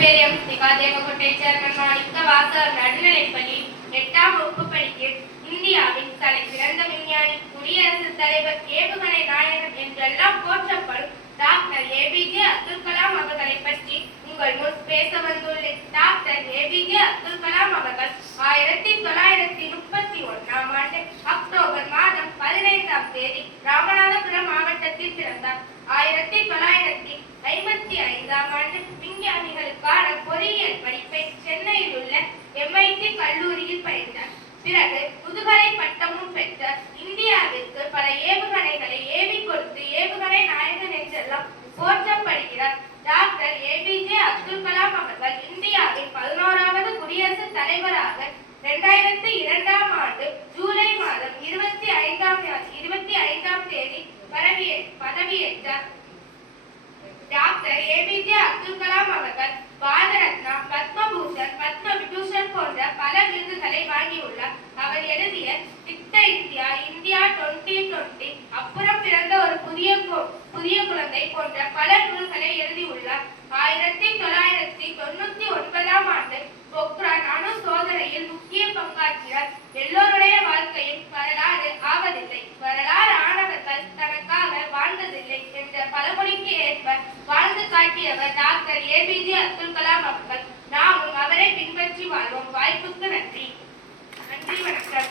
பெரியம் Devakottai chairman Manikka Vasagar நடுநிலைப்பள்ளி 8ஆம் வகுப்பு படிக்கும் இந்தியாவின் தலை சிறந்த விஞ்ஞானி, குடியரசுத் தலைவர், ஏவுகணை நாயகன் என்றெல்லாம் போற்றப்படும் டாக்டர் ஏபிஜே அப்துல் கலாம் அவர்களை பற்றி உங்கள் முன் பேச வந்துள்ளேன். டாக்டர் ஏபிஜே அப்துல் கலாம் அவர்கள் 1931ஆம் ஆண்டு அக்டோபர் மாதம் 15ஆம் தேதி ராமநாதபுரம் மாவட்டத்தில் பிறந்தார். 1955ஆம் ஆண்டு விஞ்ஞானிகளுக்கான பொறியியல் படிப்பை சென்னையில் உள்ள MIT கல்லூரியில் பயின்றார். பிறகு முதுகலை பட்டமும் பெற்றார். இந்தியாவிற்கு பல ஏவுகணைகளை ஏவி கொடுத்து ஏவுகணை நாயகன் என்றெல்லாம் போற்றப்படுகிறார். டாக்டர் ஏபிஜே அப்துல் கலாம் அவர்கள் இந்தியாவின் 11வது குடியரசுத் தலைவராக 2002ஆம் ஆண்டு ஜூலை மாதம் 25ஆம் தேதி பதவியேற்றார். டாக்டர் ஏபிஜே அப்துல் கலாம் அவர்கள் பாரத ரத்னா, பத்மபூஷன், பத்ம விபூஷன் போன்ற பல விருதுகளை வாங்கியுள்ளார். அவர் எழுதிய திட்ட இந்தியா, இந்தியா 2020, அப்புறம் பிறந்த ஒரு புதிய குழந்தை போன்ற பல நூல்களை எழுதியுள்ளார். 1999ஆம் ஆண்டு பொக்ரான் அணு சோதனையில் முக்கிய பங்காற்றினார். எல்லோருடைய வாழ்க்கையும் வரலாறு ஆவதில்லை, வரலாறு ஆனவர்கள் தனக்காக வாழ்ந்ததில்லை என்ற பழமொழிக்கு ஏற்ப வாழ்ந்து காட்டியவர் டாக்டர் ஏபிஜே அப்துல் கலாம் அவர்கள். நாமும் அவரை பின்பற்றி வாழ்வோம். வாய்ப்புக்கு நன்றி. நன்றி, வணக்கம்.